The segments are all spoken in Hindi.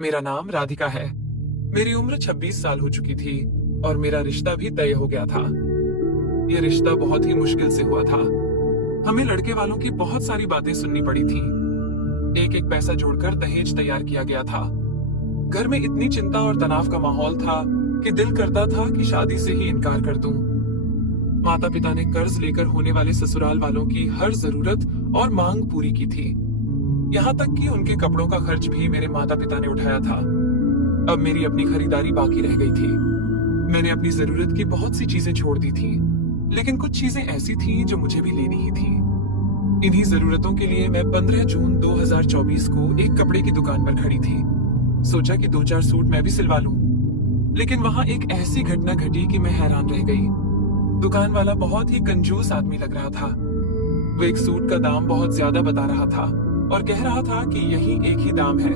मेरा नाम राधिका है। मेरी उम्र 26 साल हो चुकी थी और मेरा रिश्ता भी तय हो गया था। ये रिश्ता बहुत ही मुश्किल से हुआ था। हमें लड़के वालों की बहुत सारी बातें सुननी पड़ी थी। एक एक पैसा जोड़कर दहेज तैयार किया गया था। घर में इतनी चिंता और तनाव का माहौल था कि दिल करता था कि शादी से ही इनकार कर दूं। माता पिता ने कर्ज लेकर होने वाले ससुराल वालों की हर जरूरत और मांग पूरी की थी। यहाँ तक कि उनके कपड़ों का खर्च भी मेरे माता पिता ने उठाया था। अब मेरी अपनी खरीदारी बाकी रह गई थी। मैंने अपनी जरूरत की बहुत सी चीजें छोड़ दी थी, लेकिन कुछ चीजें ऐसी थी जो मुझे भी लेनी ही थी। इन्हीं जरूरतों के लिए मैं 15 जून 2024 को एक कपड़े की दुकान पर खड़ी थी। सोचा कि 2-4 सूट मैं भी सिलवा लूं। लेकिन वहां एक ऐसी घटना घटी कि मैं हैरान रह गई। दुकान वाला बहुत ही कंजूस आदमी लग रहा था। वो एक सूट का दाम बहुत ज्यादा बता रहा था और कह रहा था कि यही एक ही दाम है,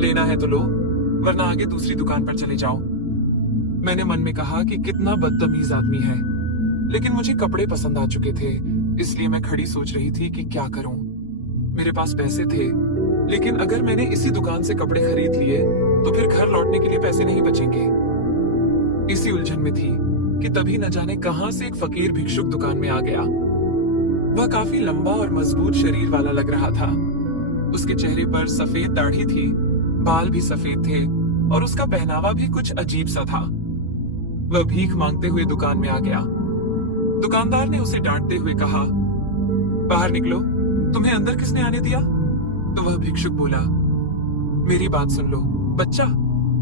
लेना है तो लो, वरना आगे दूसरी दुकान पर चले जाओ। मैंने मन में कहा कि कितना बदतमीज आदमी है, लेकिन मुझे कपड़े पसंद आ चुके थे, इसलिए मैं खड़ी सोच रही थी कि क्या करूं। मेरे पास पैसे थे, लेकिन अगर मैंने इसी दुकान से कपड़े खरीद लिए तो फिर घर लौटने के लिए पैसे नहीं बचेंगे। इसी उलझन में थी कि तभी न जाने कहां से एक फकीर भिक्षुक दुकान में आ गया। वह काफी लंबा और मजबूत शरीर वाला लग रहा था। उसके चेहरे पर सफेद दाढ़ी थी, बाल भी सफेद थे और उसका पहनावा भी कुछ अजीब सा था। वह भीख मांगते हुए दुकान में आ गया। दुकानदार ने उसे डांटते हुए कहा, बाहर निकलो, तुम्हें अंदर किसने आने दिया? तो वह भिक्षुक बोला, मेरी बात सुन लो बच्चा,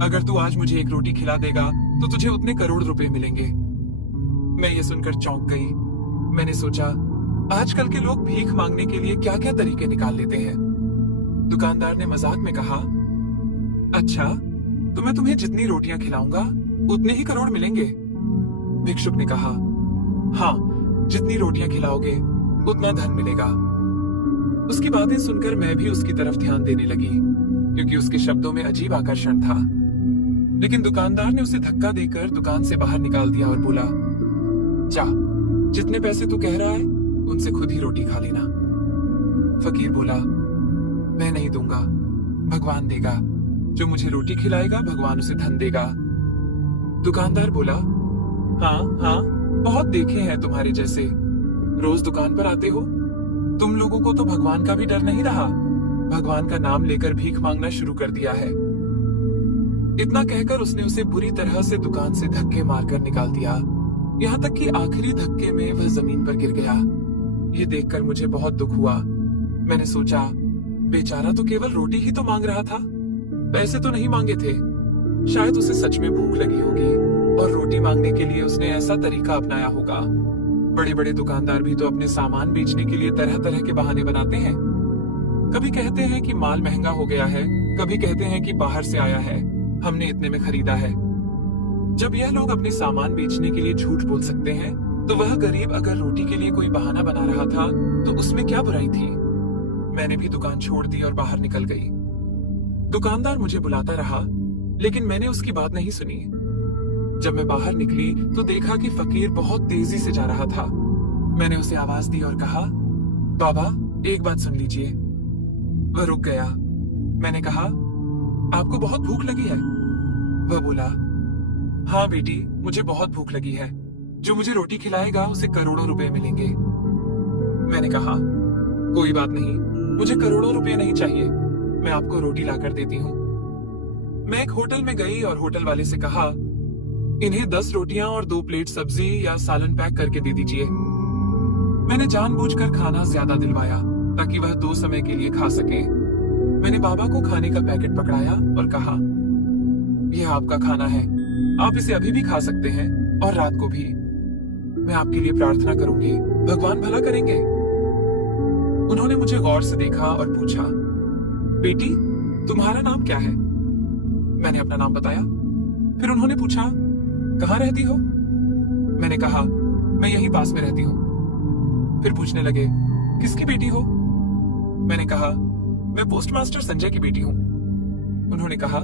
अगर तू आज मुझे एक रोटी खिला देगा तो तुझे उतने करोड़ रुपए मिलेंगे। मैं ये सुनकर चौंक गई। मैंने सोचा, आजकल के लोग भीख मांगने के लिए क्या क्या तरीके निकाल लेते हैं। दुकानदार ने मजाक में कहा, अच्छा, तो मैं तुम्हें जितनी रोटियां खिलाऊंगा उतने ही करोड़ मिलेंगे। भिक्षुक ने कहा, हाँ, जितनी रोटियां खिलाओगे उतना धन मिलेगा। उसकी बातें सुनकर मैं भी उसकी तरफ ध्यान देने लगी, क्योंकि उसके शब्दों में अजीब आकर्षण था। लेकिन दुकानदार ने उसे धक्का देकर दुकान से बाहर निकाल दिया और बोला, जा, जितने पैसे तू कह रहा है उनसे खुद ही रोटी खा लेना। फकीर बोला, मैं नहीं दूंगा, भगवान देगा। जो मुझे रोटी खिलाएगा भगवान उसे धन देगा। दुकानदार बोला, हाँ हाँ, बहुत देखे हैं तुम्हारे जैसे, रोज दुकान पर आते हो। तुम लोगों को तो भगवान का भी डर नहीं रहा, भगवान का नाम लेकर भीख मांगना शुरू कर दिया है। इतना कहकर उसने उसे बुरी तरह से दुकान से धक्के मारकर निकाल दिया, यहाँ तक कि आखिरी धक्के में वह जमीन पर गिर गया। ये देखकर मुझे बहुत दुख हुआ। मैंने सोचा, बेचारा तो केवल रोटी ही तो मांग रहा था, पैसे तो नहीं मांगे थे। शायद उसे सच में भूख लगी होगी और रोटी मांगने के लिए उसने ऐसा तरीका अपनाया होगा। बड़े बड़े दुकानदार भी तो अपने सामान बेचने के लिए तरह तरह के बहाने बनाते हैं। कभी कहते हैं कि माल महंगा हो गया है, कभी कहते हैं कि बाहर से आया है, हमने इतने में खरीदा है। जब यह लोग अपने सामान बेचने के लिए झूठ बोल सकते हैं, तो वह गरीब अगर रोटी के लिए कोई बहाना बना रहा था तो उसमें क्या बुराई थी। मैंने भी दुकान छोड़ दी और बाहर निकल गई। दुकानदार मुझे बुलाता रहा, लेकिन मैंने उसकी बात नहीं सुनी। जब मैं बाहर निकली तो देखा कि फकीर बहुत तेजी से जा रहा था। मैंने उसे आवाज दी और कहा, बाबा, एक बात सुन लीजिए। वह रुक गया। मैंने कहा, आपको बहुत भूख लगी है? वह बोला, हाँ बेटी, मुझे बहुत भूख लगी है। जो मुझे रोटी खिलाएगा उसे करोड़ों रुपए मिलेंगे। मैंने कहा, कोई बात नहीं, मुझे करोड़ों रुपए नहीं चाहिए, मैं आपको रोटी लाकर देती हूँ। मैं एक होटल में गई और होटल वाले से कहा, इन्हें 10 रोटियां और 2 प्लेट सब्जी या सालन पैक करके दे दीजिए। मैंने जानबूझकर खाना ज्यादा दिलवाया ताकि वह 2 समय के लिए खा सके। मैंने बाबा को खाने का पैकेट पकड़ाया और कहा, यह आपका खाना है, आप इसे अभी भी खा सकते हैं और रात को भी। मैं आपके लिए प्रार्थना करूंगी, भगवान भला करेंगे। उन्होंने मुझे गौर से देखा और पूछा, बेटी, तुम्हारा नाम क्या है? मैंने अपना नाम बताया। फिर उन्होंने पूछा, कहाँ रहती हो? मैंने कहा, मैं यहीं पास में रहती हूँ। फिर पूछने लगे, किसकी बेटी हो? मैंने कहा, मैं पोस्टमास्टर संजय की बेटी हूँ। उन्होंने कहा,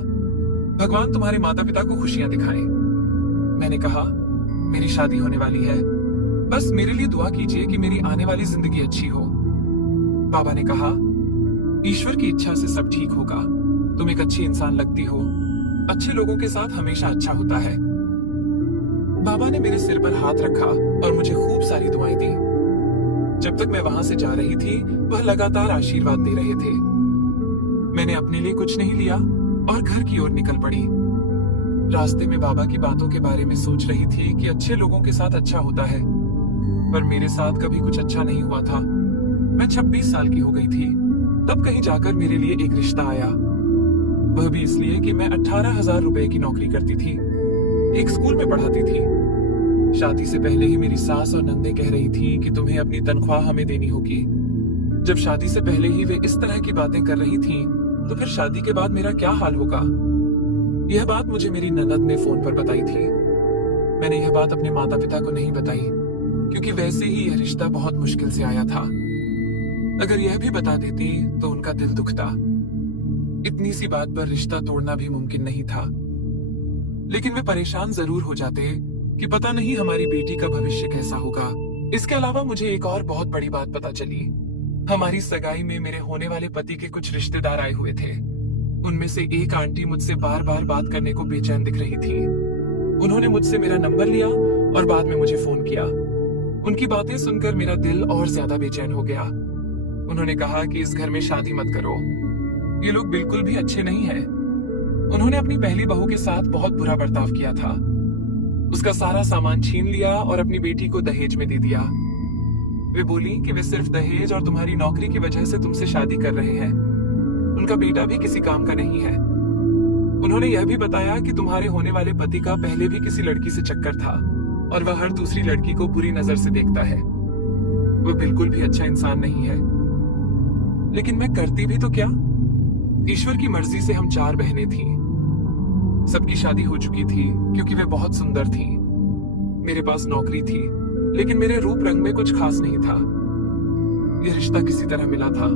भगवान तुम्हारे माता पिता को खुशियां दिखाएं। मैंने कहा, मेरी शादी होने वाली है, बस मेरे लिए दुआ कीजिए कि मेरी आने वाली जिंदगी अच्छी हो। बाबा ने कहा, ईश्वर की इच्छा से सब ठीक होगा, तुम एक अच्छी इंसान लगती हो। अच्छे लोगों के साथ हमेशा अच्छा होता है। बाबा ने मेरे सिर पर हाथ रखा और मुझे खूब सारी दुआएं दी। जब तक मैं वहां से जा रही थी, वह लगातार आशीर्वाद दे रहे थे। मैंने अपने लिए कुछ नहीं लिया और घर की ओर निकल पड़ी। रास्ते में बाबा की बातों के बारे में सोच रही थी कि अच्छे लोगों के साथ अच्छा होता है, पर मेरे साथ कभी कुछ अच्छा नहीं हुआ था। मैं 26 साल की हो गई थी, तब कहीं जाकर मेरे लिए एक रिश्ता आया। वह भी इसलिए कि मैं 18,000 रुपए की नौकरी करती थी, एक स्कूल में पढ़ाती थी। शादी से पहले ही मेरी सास और नंदे कह रही थी कि तुम्हें अपनी तनख्वाह हमें देनी होगी। जब शादी से पहले ही वे इस तरह की बातें कर रही थीं, तो फिर शादी के बाद मेरा क्या हाल होगा? यह बात मुझे मेरी ननद ने फोन पर बताई थी। मैंने यह बात अपने माता पिता को नहीं बताई, क्योंकि वैसे ही यह रिश्ता बहुत मुश्किल से आया था। अगर यह भी बता देती तो उनका दिल दुखता। इतनी सी बात पर रिश्ता तोड़ना भी मुमकिन नहीं था। लेकिन वे परेशान जरूर हो जाते कि पता नहीं हमारी बेटी का भविष्य कैसा होगा। इसके अलावा मुझे एक और बहुत बड़ी बात पता चली। हमारी सगाई में मेरे होने वाले पति के कुछ रिश्तेदार आए हुए थे। उनमें से एक आंटी मुझसे बार बार बात करने को बेचैन दिख रही थी। उन्होंने मुझसे मेरा नंबर लिया और बाद में मुझे फोन किया। उनकी बातें सुनकर मेरा दिल और ज्यादा बेचैन हो गया। उन्होंने कहा कि इस घर में शादी मत करो, ये लोग बिल्कुल भी अच्छे नहीं हैं। उन्होंने अपनी पहली बहू के साथ बहुत बुरा बर्ताव किया था। उसका सारा सामान छीन लिया और अपनी बेटी को दहेज में दे दिया। वे बोली कि वे सिर्फ दहेज और तुम्हारी नौकरी की वजह से तुमसे शादी कर रहे हैं। उनका बेटा भी किसी काम का नहीं है। उन्होंने यह भी बताया कि तुम्हारे होने वाले पति का पहले भी किसी लड़की से चक्कर था और वह हर दूसरी लड़की को बुरी नजर से देखता है। वह बिल्कुल भी अच्छा इंसान नहीं है। लेकिन मैं करती भी तो क्या? ईश्वर की मर्जी से हम 4 बहनें थीं। सबकी शादी हो चुकी थी क्योंकि वे बहुत सुंदर थीं। मेरे पास नौकरी थी, लेकिन मेरे रूप रंग में कुछ खास नहीं था। यह रिश्ता किसी तरह मिला था।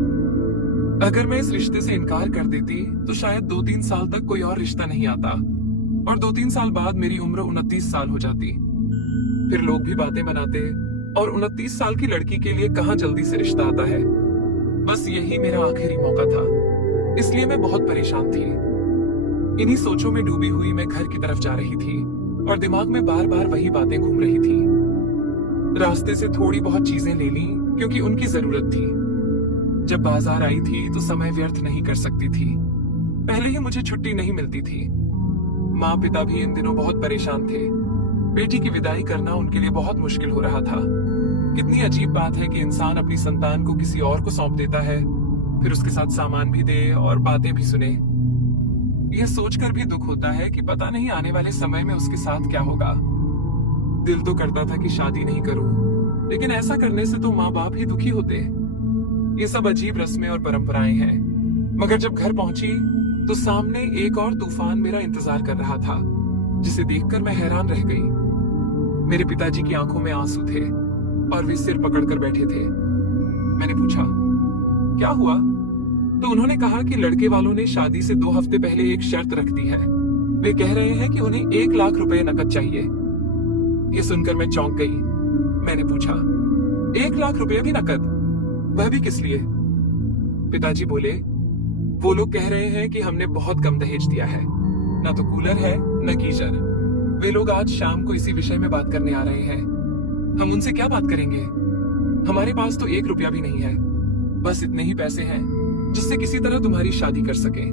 अगर मैं इस रिश्ते से इनकार कर देती तो शायद 2-3 साल तक कोई और रिश्ता नहीं आता और 2-3 साल बाद मेरी उम्र 29 साल हो जाती। फिर लोग भी बातें बनाते और 29 साल की लड़की के लिए कहां जल्दी से रिश्ता आता है। बस यही मेरा आखिरी मौका था, इसलिए मैं बहुत परेशान थी। इन्हीं सोचों में डूबी हुई मैं घर की तरफ जा रही थी और दिमाग में बार बार वही बातें घूम रही थी। रास्ते से थोड़ी बहुत चीजें ले ली क्योंकि उनकी जरूरत थी। जब बाजार आई थी तो समय व्यर्थ नहीं कर सकती थी। पहले ही मुझे छुट्टी नहीं मिलती थी। माँ पिता भी इन दिनों बहुत परेशान थे। बेटी की विदाई करना उनके लिए बहुत मुश्किल हो रहा था। कितनी अजीब बात है कि इंसान अपनी संतान को किसी और को सौंप देता है, फिर उसके साथ सामान भी दे और बातें भी सुने। यह सोचकर भी दुख होता है कि पता नहीं आने वाले समय में उसके साथ क्या होगा। दिल तो करता था कि शादी नहीं करूं, लेकिन ऐसा करने से तो माँ बाप ही दुखी होते। ये सब अजीब रस्में और परंपराएं हैं। मगर जब घर पहुंची तो सामने एक और तूफान मेरा इंतजार कर रहा था, जिसे देखकर मैं हैरान रह गई। मेरे पिताजी की आंखों में आंसू थे और वे सिर पकड़कर बैठे थे। मैंने पूछा, क्या हुआ? तो उन्होंने कहा कि लड़के वालों ने शादी से 2 हफ्ते पहले एक शर्त रख दी है। वे कह रहे हैं कि उन्हें 1 लाख रुपए नकद चाहिए। ये सुनकर मैं चौंक गई। मैंने पूछा, 1 लाख रुपए भी नकद? वह भी किस लिए? पिताजी बोले, वो लोग कह रहे हैं कि हमने बहुत कम दहेज दिया है, ना तो कूलर है न गीजर। वे लोग आज शाम को इसी विषय में बात करने आ रहे हैं। हम उनसे क्या बात करेंगे? हमारे पास तो 1 रुपया भी नहीं है। बस इतने ही पैसे हैं जिससे किसी तरह तुम्हारी शादी कर सके।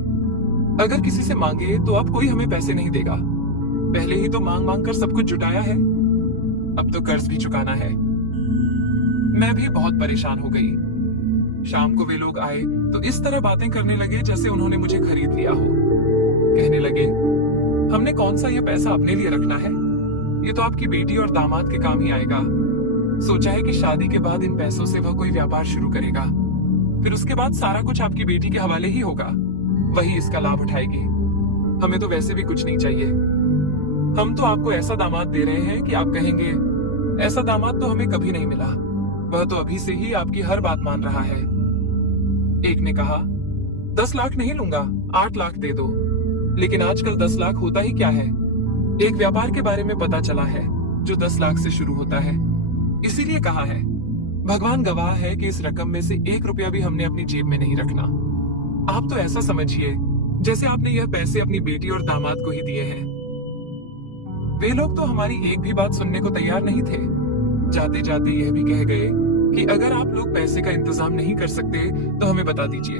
अगर किसी से मांगे तो अब कोई हमें पैसे नहीं देगा। पहले ही तो मांग मांग कर सब कुछ जुटाया है, अब तो कर्ज भी चुकाना है। मैं भी बहुत परेशान हो गई। शाम को वे लोग आए तो इस तरह बातें करने लगे जैसे उन्होंने मुझे खरीद लिया हो। कहने लगे, हमने कौन सा ये पैसा अपने लिए रखना है? ये तो आपकी बेटी और दामाद के काम ही आएगा। सोचा है कि शादी के बाद इन पैसों से वह कोई व्यापार शुरू करेगा, फिर उसके बाद सारा कुछ आपकी बेटी के हवाले ही होगा। वही इसका लाभ उठाएगी। हमें तो वैसे भी कुछ नहीं चाहिए। हम तो आपको ऐसा दामाद दे रहे हैं कि आप कहेंगे, ऐसा दामाद तो हमें कभी नहीं मिला। वह तो अभी से ही आपकी हर बात मान रहा है। एक ने कहा, 10 लाख नहीं लूंगा, 8 लाख दे दो। लेकिन आजकल 10 लाख होता ही क्या है? एक व्यापार के बारे में पता चला है जो 10 लाख से शुरू होता है। इसीलिए कहा है, भगवान गवाह है कि इस रकम में से 1 रुपया भी हमने अपनी जेब में नहीं रखना। आप तो ऐसा समझिए जैसे आपने यह पैसे अपनी बेटी और दामाद को ही दिए हैं। वे लोग तो हमारी एक भी बात सुनने को तैयार नहीं थे। जाते जाते यह भी कह गए कि अगर आप लोग पैसे का इंतजाम नहीं कर सकते तो हमें बता दीजिए,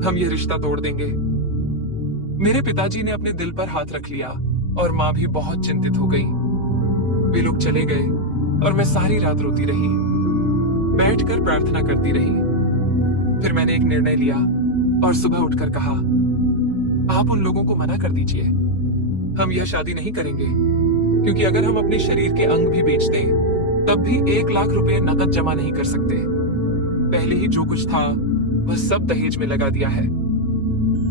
हम यह रिश्ता तोड़ देंगे। मेरे पिताजी ने अपने दिल पर हाथ रख लिया और माँ भी बहुत चिंतित हो गई। वे लोग चले गए और मैं सारी रात रोती रही, बैठकर प्रार्थना करती रही। फिर मैंने एक निर्णय लिया और सुबह उठकर कहा, आप उन लोगों को मना कर दीजिए, हम यह शादी नहीं करेंगे, क्योंकि अगर हम अपने शरीर के अंग भी बेच दें तब भी 1 लाख रुपए नकद जमा नहीं कर सकते। पहले ही जो कुछ था वह सब दहेज में लगा दिया है।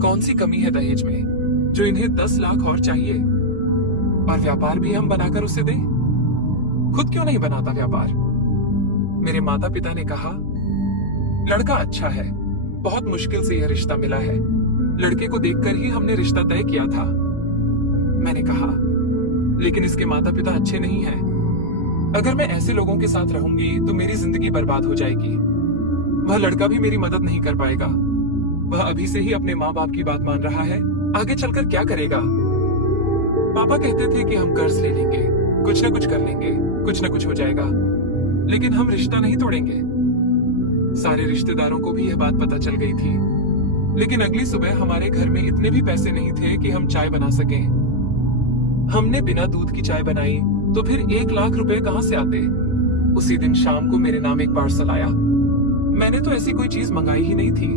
कौन सी कमी है दहेज में जो इन्हें 10 लाख और चाहिए? और व्यापार भी हम बनाकर उसे दें? खुद क्यों नहीं बनाता व्यापार? मेरे माता पिता ने कहा, लड़का अच्छा है, बहुत मुश्किल से यह रिश्ता मिला है, लड़के को देखकर ही हमने रिश्ता तय किया था। मैंने कहा, लेकिन इसके माता पिता अच्छे नहीं हैं। अगर मैं ऐसे लोगों के साथ रहूंगी तो मेरी जिंदगी बर्बाद हो जाएगी। वह लड़का भी मेरी मदद नहीं कर पाएगा। वह अभी से ही अपने माँ बाप की बात मान रहा है, आगे चलकर क्या करेगा? पापा कहते थे कि हम कर्ज ले लेंगे, कुछ ना कुछ कर लेंगे, कुछ ना कुछ हो जाएगा, लेकिन हम रिश्ता नहीं तोड़ेंगे। सारे रिश्तेदारों को भी यह बात पता चल गई थी, लेकिन अगली सुबह हमारे घर में इतने भी पैसे नहीं थे कि हम चाय बना सकें। हमने बिना दूध की चाय बनाई तो फिर 1 लाख रुपए कहां से आते? उसी दिन शाम को मेरे नाम एक पार्सल आया। मैंने तो ऐसी कोई चीज मंगाई ही नहीं थी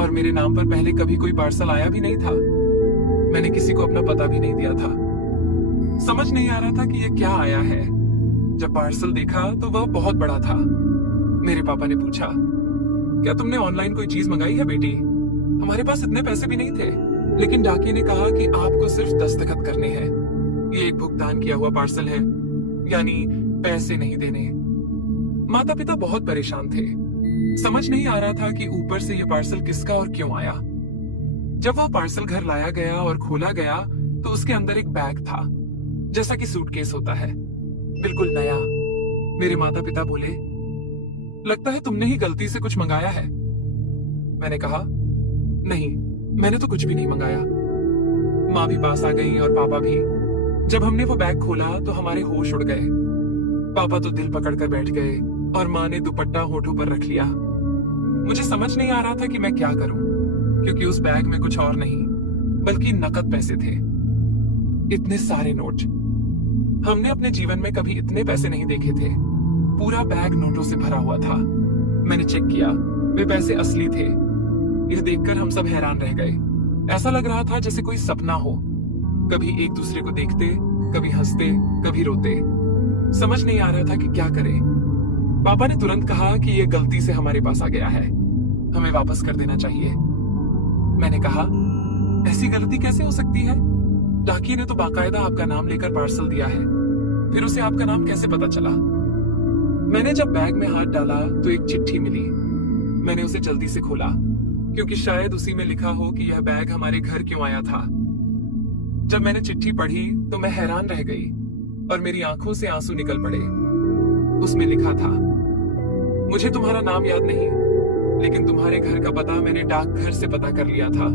और मेरे नाम पर पहले कभी कोई पार्सल आया भी नहीं था। मैंने किसी को अपना पता भी नहीं दिया था। समझ नहीं आ रहा था कि यह क्या आया है। जब पार्सल देखा तो वह बहुत बड़ा था। मेरे पापा ने पूछा, क्या तुमने ऑनलाइन कोई चीज मंगाई है बेटी? हमारे पास इतने पैसे भी नहीं थे, लेकिन डाकिये ने कहा कि आपको सिर्फ दस्तखत करने हैं। ये एक भुगतान किया हुआ पार्सल है, यानी पैसे नहीं देने। माता पिता बहुत परेशान थे। समझ नहीं आ रहा था कि ऊपर से यह पार्सल किसका और क्यों आया। जब वह पार्सल घर लाया गया और खोला गया तो उसके अंदर एक बैग था, जैसा कि सूटकेस होता है, बिल्कुल नया। मेरे माता पिता बोले, लगता है तुमने ही गलती से कुछ मंगाया है। मैंने कहा, नहीं, मैंने तो कुछ भी नहीं मंगाया। माँ भी पास आ गई और पापा भी। जब हमने वो बैग खोला तो हमारे होश उड़ गए। पापा तो दिल पकड़कर बैठ गए और माँ ने दुपट्टा होठों पर रख लिया। मुझे समझ नहीं आ रहा था कि मैं क्या करूं, क्योंकि उस बैग में कुछ और नहीं बल्कि नकद पैसे थे। इतने सारे नोट। हमने अपने जीवन में कभी इतने पैसे नहीं देखे थे। पूरा बैग नोटों से भरा हुआ था। मैंने चेक किया, वे पैसे असली थे। यह देखकर हम सब हैरान रह गए। ऐसा लग रहा था जैसे कोई सपना हो। कभी एक दूसरे को देखते, कभी हंसते, कभी रोते। समझ नहीं आ रहा था कि क्या करें। पापा ने तुरंत कहा कि यह गलती से हमारे पास आ गया है, हमें वापस कर देना चाहिए। मैंने कहा, ऐसी गलती कैसे हो सकती है? डाकिये ने तो बाकायदा आपका नाम लेकर पार्सल दिया है, फिर उसे आपका नाम कैसे पता चला? मैंने जब बैग में हाथ डाला तो एक चिट्ठी मिली। मैंने उसे जल्दी से खोला, क्योंकि शायद उसी में लिखा हो कि यह बैग हमारे घर क्यों आया था। जब मैंने चिट्ठी पढ़ी तो मैं हैरान रह गई और मेरी आंखों से आंसू निकल पड़े। उसमें लिखा था, मुझे तुम्हारा नाम याद नहीं, लेकिन तुम्हारे घर का पता मैंने डाकघर से पता कर लिया था।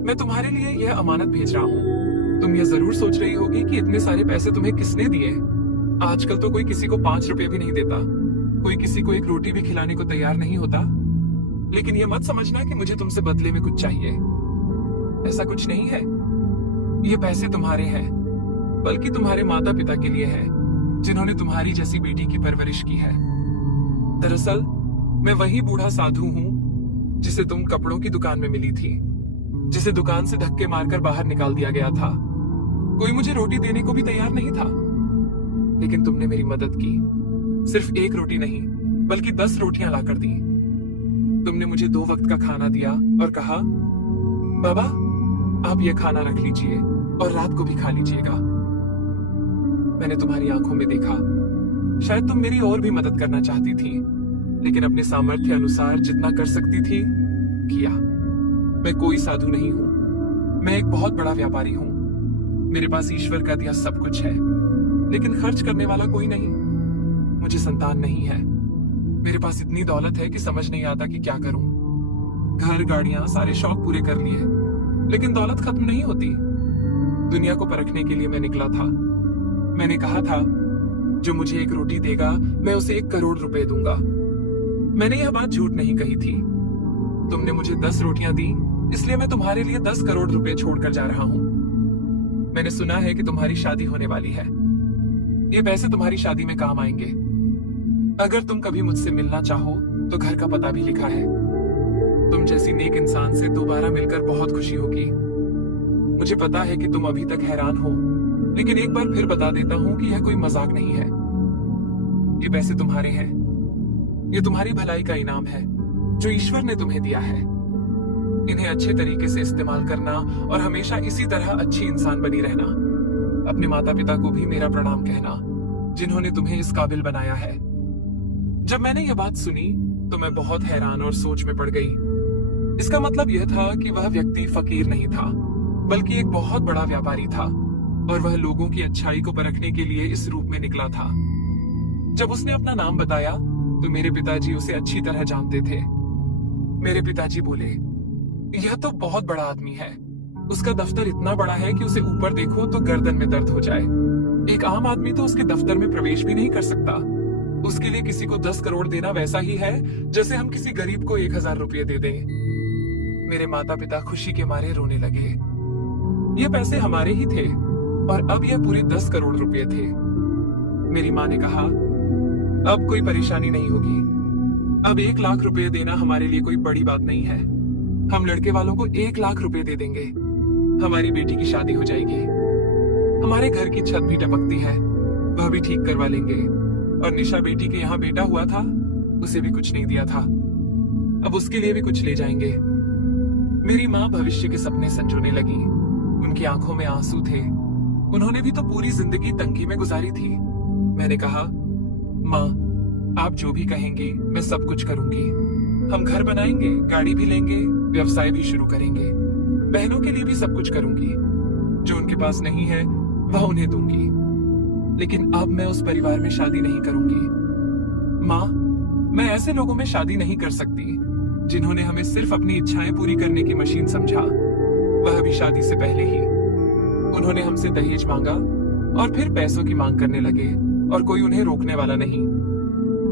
मैं तुम्हारे लिए यह अमानत भेज रहा हूँ। तुम यह जरूर सोच रही होगी कि इतने सारे पैसे तुम्हें किसने दिए। आजकल तो कोई किसी को 5 रुपए भी नहीं देता, कोई किसी को एक रोटी भी खिलाने को तैयार नहीं होता। लेकिन यह मत समझना कि मुझे तुमसे बदले में कुछ चाहिए। ऐसा कुछ नहीं है। ये पैसे तुम्हारे हैं, बल्कि तुम्हारे माता पिता के लिए हैं, जिन्होंने तुम्हारी जैसी बेटी की परवरिश की है। दरअसल मैं वही बूढ़ा साधु हूँ जिसे तुम कपड़ों की दुकान में मिली थी, जिसे दुकान से धक्के मारकर बाहर निकाल दिया गया था। कोई मुझे रोटी देने को भी तैयार नहीं था, लेकिन तुमने मेरी मदद की। सिर्फ एक रोटी नहीं, बल्कि 10 रोटियां लाकर दी। तुमने मुझे 2 वक्त का खाना दिया और कहा, बाबा आप यह खाना रख लीजिए और रात को भी खा लीजिएगा। मैंने तुम्हारी आंखों में देखा, शायद तुम मेरी और भी मदद करना चाहती थी, लेकिन अपने सामर्थ्य अनुसार जितना कर सकती थी किया। मैं कोई साधु नहीं हूं, मैं एक बहुत बड़ा व्यापारी हूं। मेरे पास ईश्वर का दिया सब कुछ है, लेकिन खर्च करने वाला कोई नहीं। मुझे संतान नहीं है। मेरे पास इतनी दौलत है कि समझ नहीं आता कि क्या करूं। घर, गाड़ियां, सारे शौक पूरे कर लिए, लेकिन दौलत खत्म नहीं होती। दुनिया को परखने के लिए मैं निकला था। मैंने कहा था, जो मुझे एक रोटी देगा मैं उसे 1 करोड़ रुपए दूंगा। मैंने यह बात झूठ नहीं कही थी। तुमने मुझे 10 रोटियां दी, इसलिए मैं तुम्हारे लिए 10 करोड़ रुपए छोड़कर जा रहा हूं। मैंने सुना है कि तुम्हारी शादी होने वाली है। ये पैसे तुम्हारी शादी में काम आएंगे। अगर तुम कभी मुझसे मिलना चाहो तो घर का पता भी लिखा है। तुम जैसी नेक इंसान से दोबारा मिलकर बहुत खुशी होगी। मुझे पता है कि तुम अभी तक हैरान हो, लेकिन एक बार फिर बता देता हूं कि यह कोई मजाक नहीं है। ये पैसे तुम्हारे हैं। ये तुम्हारी भलाई का इनाम है जो ईश्वर ने तुम्हें दिया है। इन्हें अच्छे तरीके से इस्तेमाल करना और हमेशा इसी तरह अच्छी इंसान बनी रहना। अपने माता पिता को भी मेरा प्रणाम कहना, जिन्होंने तुम्हें इस काबिल बनाया है। जब मैंने यह बात सुनी तो मैं बहुत हैरान और सोच में पड़ गई। इसका मतलब यह था कि वह व्यक्ति फकीर नहीं था, बल्कि एक बहुत बड़ा व्यापारी था, और वह लोगों की अच्छाई को परखने के लिए इस रूप में निकला था। जब उसने अपना नाम बताया तो मेरे पिताजी उसे अच्छी तरह जानते थे। मेरे पिताजी बोले, यह तो बहुत बड़ा आदमी है। उसका दफ्तर इतना बड़ा है कि उसे ऊपर देखो तो गर्दन में दर्द हो जाए। एक आम आदमी तो उसके दफ्तर में प्रवेश भी नहीं कर सकता। उसके लिए किसी को 10 करोड़ देना वैसा ही है जैसे हम किसी गरीब को 1000 रुपये दे दें। मेरे माता पिता खुशी के मारे रोने लगे। ये पैसे हमारे ही थे और अब यह पूरे 10 करोड़ रुपए थे। मेरी माँ ने कहा, अब कोई परेशानी नहीं होगी। अब 1 लाख रुपए देना हमारे लिए कोई बड़ी बात नहीं है। हम लड़के वालों को 1 लाख रुपए दे देंगे। हमारी बेटी की शादी हो जाएगी। हमारे घर की छत भी टपकती है, वह भी ठीक करवा लेंगे। और निशा बेटी के यहाँ बेटा हुआ था, उसे भी कुछ नहीं दिया था, अब उसके लिए भी कुछ ले जाएंगे। मेरी माँ भविष्य के सपने संजोने लगी। उनकी आंखों में आंसू थे। उन्होंने भी तो पूरी जिंदगी तंगी में गुजारी थी। मैंने कहा, माँ, आप जो भी कहेंगी मैं सब कुछ करूंगी। हम घर बनाएंगे, गाड़ी भी लेंगे, व्यवसाय भी शुरू करेंगे। बहनों के लिए भी सब कुछ करूंगी। जो उनके पास नहीं है वह उन्हें दूंगी। लेकिन अब मैं उस परिवार में शादी नहीं करूंगी। माँ, मैं ऐसे लोगों में शादी नहीं कर सकती जिन्होंने हमें सिर्फ अपनी इच्छाएं पूरी करने की मशीन समझा, वह भी शादी से पहले ही। उन्होंने हमसे दहेज मांगा और फिर पैसों की मांग करने लगे, और कोई उन्हें रोकने वाला नहीं।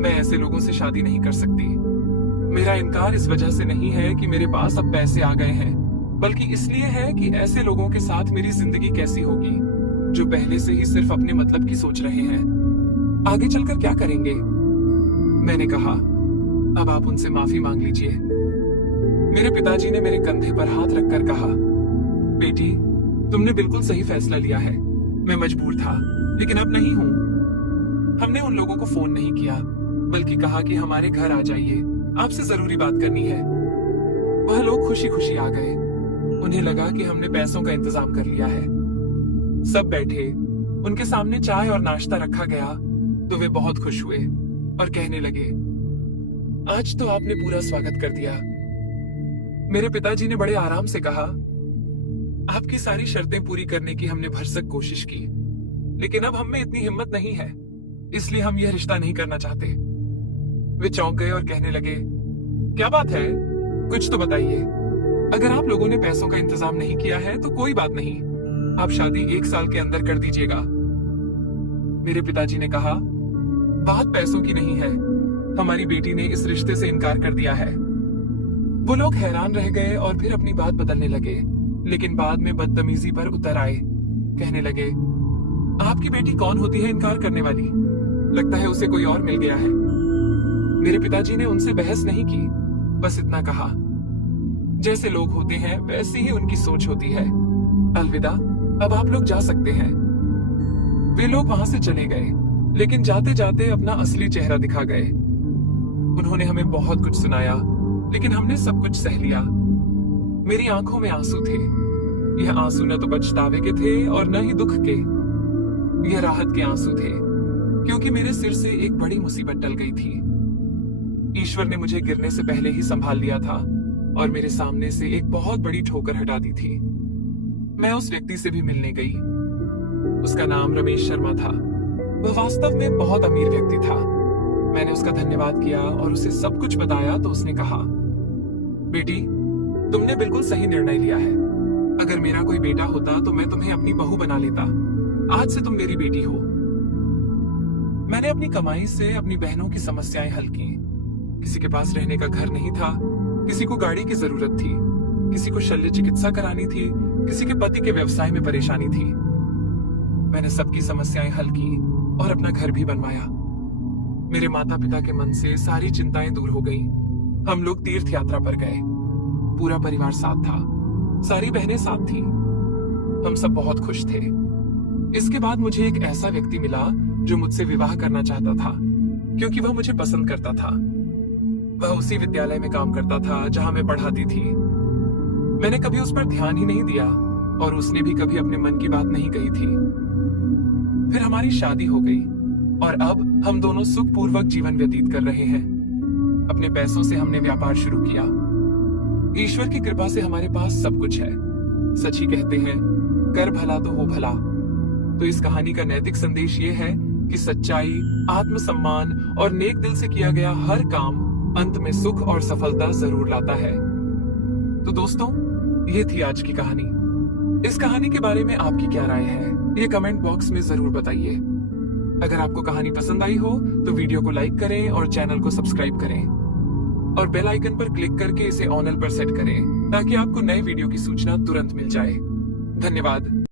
मैं ऐसे लोगों से शादी नहीं कर सकती। मेरा इनकार इस वजह से नहीं है कि मेरे पास अब पैसे आ गए हैं, बल्कि इसलिए है कि ऐसे लोगों के साथ मेरी जिंदगी कैसी होगी जो पहले से ही सिर्फ अपने मतलब की सोच रहे हैं। आगे चलकर क्या करेंगे? मैंने कहा, अब आप उनसे माफी मांग लीजिए। मेरे पिताजी ने मेरे कंधे पर हाथ रखकर कहा, बेटी, तुमने बिल्कुल सही फैसला लिया है। मैं मजबूर था, लेकिन अब नहीं हूं। हमने उन लोगों को फोन नहीं किया, बल्कि कहा कि हमारे घर आ जाइए, आपसे जरूरी बात करनी है। वह लोग खुशी खुशी आ गए। उन्हें लगा कि हमने पैसों का इंतजाम कर लिया है। सब बैठे, उनके सामने चाय और नाश्ता रखा गया तो वे बहुत खुश हुए और कहने लगे, आज तो आपने पूरा स्वागत कर दिया। मेरे पिताजी ने बड़े आराम से कहा, आपकी सारी शर्तें पूरी करने की हमने भरसक कोशिश की, लेकिन अब हम में इतनी हिम्मत नहीं है, इसलिए हम यह रिश्ता नहीं करना चाहते। वे चौंक गए और कहने लगे, क्या बात है, कुछ तो बताइए। अगर आप लोगों ने पैसों का इंतजाम नहीं किया है तो कोई बात नहीं, आप शादी 1 साल के अंदर कर दीजिएगा। मेरे पिताजी ने कहा, बात पैसों की नहीं है, हमारी बेटी ने इस रिश्ते से इनकार कर दिया है। वो लोग हैरान रह गए और फिर अपनी बात बदलने लगे, लेकिन बाद में बदतमीजी पर उतर आए। कहने लगे, आपकी बेटी कौन होती है इनकार करने वाली? लगता है उसे कोई और मिल गया है। मेरे पिताजी ने उनसे बहस नहीं की, बस इतना कहा, जैसे लोग होते हैं वैसी ही उनकी सोच होती है। अलविदा, अब आप लोग जा सकते हैं। वे लोग वहां से चले गए, लेकिन जाते जाते अपना असली चेहरा दिखा गए। उन्होंने हमें बहुत कुछ सुनाया, लेकिन हमने सब कुछ सह लिया। मेरी आंखों में आंसू थे। यह आंसू न तो पछतावे के थे और न ही दुख के। यह राहत के आंसू थे, क्योंकि मेरे सिर से एक बड़ी मुसीबत टल गई थी। ईश्वर ने मुझे गिरने से पहले ही संभाल लिया था और मेरे सामने से एक बहुत बड़ी ठोकर हटा दी थी। मैं उस व्यक्ति से भी मिलने गई। उसका नाम रमेश शर्मा था। वह वास्तव में बहुत अमीर व्यक्ति था। मैंने उसका धन्यवाद किया और उसे सब कुछ बताया तो उसने कहा, बेटी, तुमने बिल्कुल सही निर्णय लिया है। अगर मेरा कोई बेटा होता तो मैं तुम्हें अपनी बहू बना लेता। आज से तुम मेरी बेटी हो। मैंने अपनी कमाई से अपनी बहनों की समस्याएं हल की। किसी के पास रहने का घर नहीं था, किसी को गाड़ी की जरूरत थी, किसी को शल्य चिकित्सा करानी थी, किसी के पति के व्यवसाय में परेशानी थी। मैंने सबकी समस्याएं हल की और अपना घर भी बनवाया। मेरे माता पिता के मन से सारी चिंताएं दूर हो गई। हम लोग तीर्थ यात्रा पर गए। पूरा परिवार साथ था, सारी बहनें साथ थी। हम सब बहुत खुश थे। इसके बाद मुझे एक ऐसा व्यक्ति मिला जो मुझसे विवाह करना चाहता था, क्योंकि वह मुझे पसंद करता था। वह उसी विद्यालय में काम करता था जहां मैं पढ़ाती थी। मैंने कभी उस पर ध्यान ही नहीं दिया और उसने भी कभी अपने मन की बात नहीं कही थी। फिर हमारी शादी हो गई और अब हम दोनों सुखपूर्वक जीवन व्यतीत कर रहे हैं। अपने पैसों से हमने व्यापार शुरू किया। ईश्वर की कृपा से हमारे पास सब कुछ है। सच ही कहते हैं, कर भला तो हो भला। तो इस कहानी का नैतिक संदेश ये है कि सच्चाई, आत्मसम्मान और नेक दिल से किया गया हर काम अंत में सुख और सफलता जरूर लाता है। तो दोस्तों, ये थी आज की कहानी। इस कहानी के बारे में आपकी क्या राय है, ये कमेंट बॉक्स में जरूर बताइए। अगर आपको कहानी पसंद आई हो तो वीडियो को लाइक करें और चैनल को सब्सक्राइब करें और बेल आइकन पर क्लिक करके इसे ऑल पर सेट करें ताकि आपको नए वीडियो की सूचना तुरंत मिल जाए। धन्यवाद।